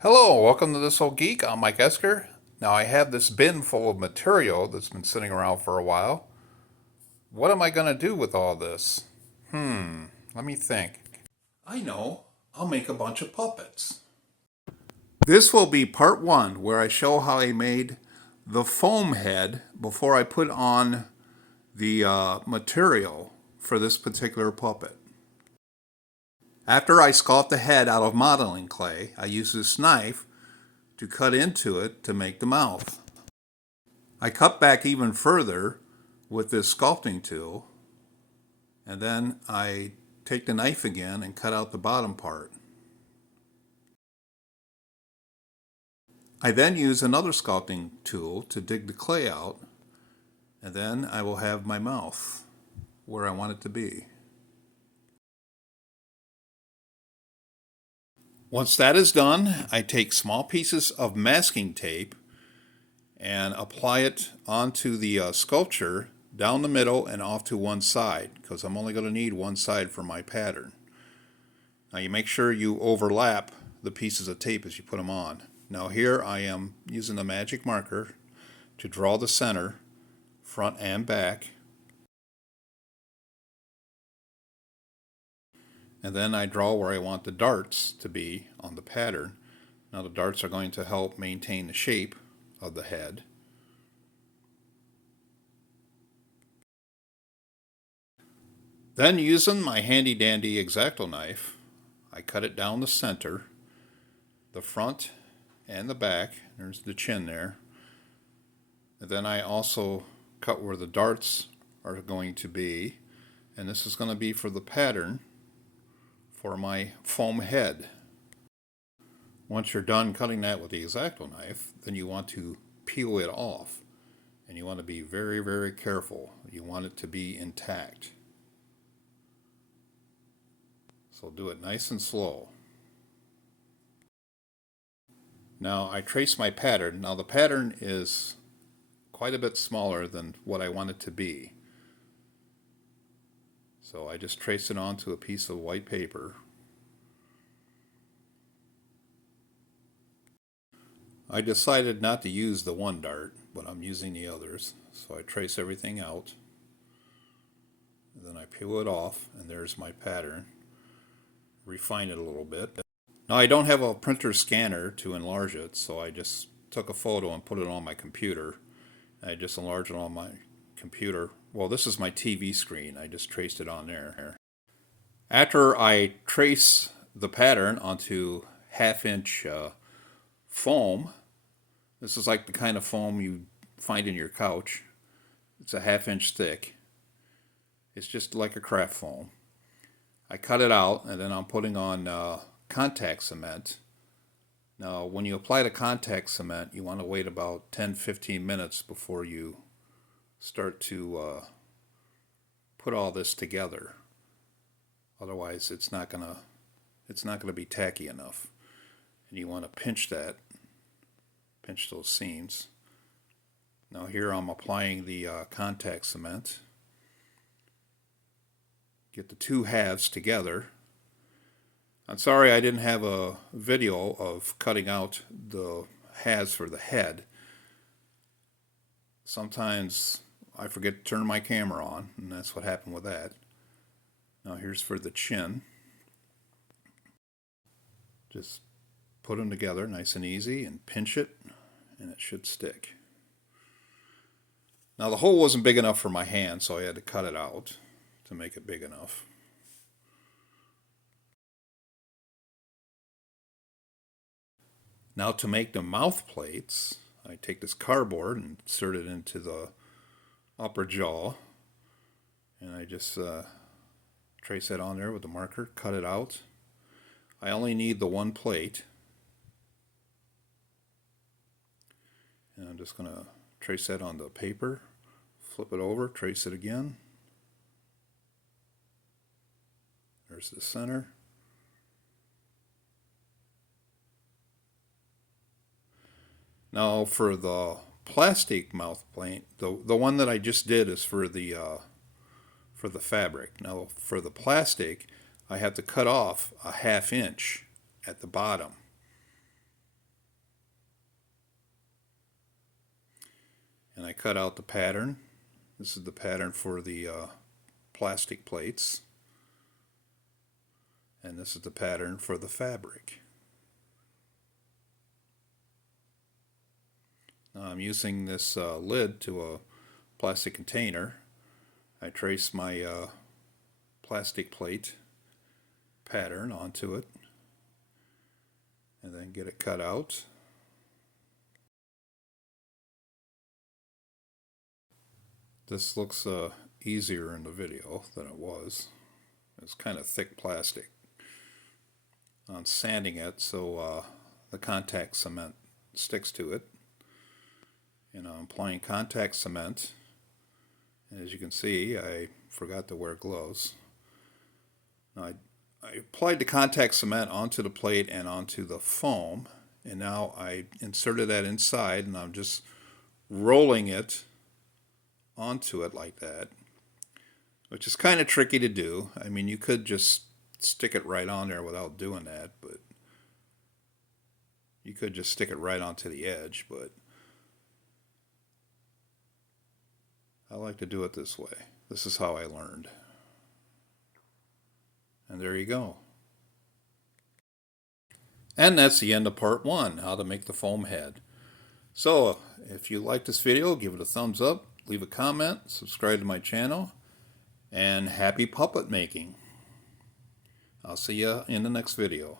Hello, welcome to This Old Geek. I'm Mike Esker. Now, I have this bin full of material that's been sitting around for a while. What am I going to do with all this? Let me think. I know. I'll make a bunch of puppets. This will be part one, where I show how I made the foam head before I put on the material for this particular puppet. After I sculpt the head out of modeling clay, I use this knife to cut into it to make the mouth. I cut back even further with this sculpting tool, and then I take the knife again and cut out the bottom part. I then use another sculpting tool to dig the clay out, and then I will have my mouth where I want it to be. Once that is done, I take small pieces of masking tape and apply it onto the sculpture down the middle and off to one side, because I'm only going to need one side for my pattern. Now you make sure you overlap the pieces of tape as you put them on. Now here I am using the magic marker to draw the center, front and back. And then I draw where I want the darts to be on the pattern. Now the darts are going to help maintain the shape of the head. Then using my handy dandy X-Acto knife, I cut it down the center, the front and the back. There's the chin there. And then I also cut where the darts are going to be, and this is going to be for the pattern for my foam head. Once you're done cutting that with the X-Acto knife, then you want to peel it off, and you want to be very, very careful. You want it to be intact. So do it nice and slow. Now I trace my pattern. Now the pattern is quite a bit smaller than what I want it to be. So I just trace it onto a piece of white paper. I decided not to use the one dart, but I'm using the others. So I trace everything out. And then I peel it off, and there's my pattern. Refine it a little bit. Now I don't have a printer scanner to enlarge it, so I just took a photo and put it on my computer. I just enlarged it on my computer. Well, this is my TV screen. I just traced it on there. After I trace the pattern onto half-inch foam, this is like the kind of foam you find in your couch. It's a half-inch thick. It's just like a craft foam. I cut it out, and then I'm putting on contact cement. Now, when you apply the contact cement, you want to wait about 10-15 minutes before you start to put all this together. Otherwise, it's not gonna be tacky enough. And you want to pinch those seams. Now here I'm applying the contact cement. Get the two halves together. I'm sorry I didn't have a video of cutting out the halves for the head. Sometimes I forget to turn my camera on, and that's what happened with that. Now here's for the chin. Just put them together nice and easy and pinch it, and it should stick. Now the hole wasn't big enough for my hand, so I had to cut it out to make it big enough. Now to make the mouth plates, I take this cardboard and insert it into the upper jaw, and I just trace that on there with the marker, cut it out. I only need the one plate, and I'm just going to trace that on the paper, flip it over, trace it again. There's the center. Now for the plastic mouth plate, the one that I just did is for the fabric. Now for the plastic, I have to cut off a half inch at the bottom. and I cut out the pattern. This is the pattern for the plastic plates, and this is the pattern for the fabric. Now I'm using this lid to a plastic container. I trace my plastic plate pattern onto it and then get it cut out. This looks easier in the video than it was. It's kind of thick plastic. I'm sanding it so the contact cement sticks to it. And I'm applying contact cement. As you can see, I forgot to wear gloves. Now I applied the contact cement onto the plate and onto the foam, and now I inserted that inside, and I'm just rolling it onto it like that, which is kind of tricky to do. I mean, you could just stick it right on there without doing that, but you could just stick it right onto the edge, but I like to do it this way. This is how I learned. And there you go. And that's the end of part 1, how to make the foam head. So, if you like this video, give it a thumbs up, leave a comment, subscribe to my channel, and happy puppet making. I'll see you in the next video.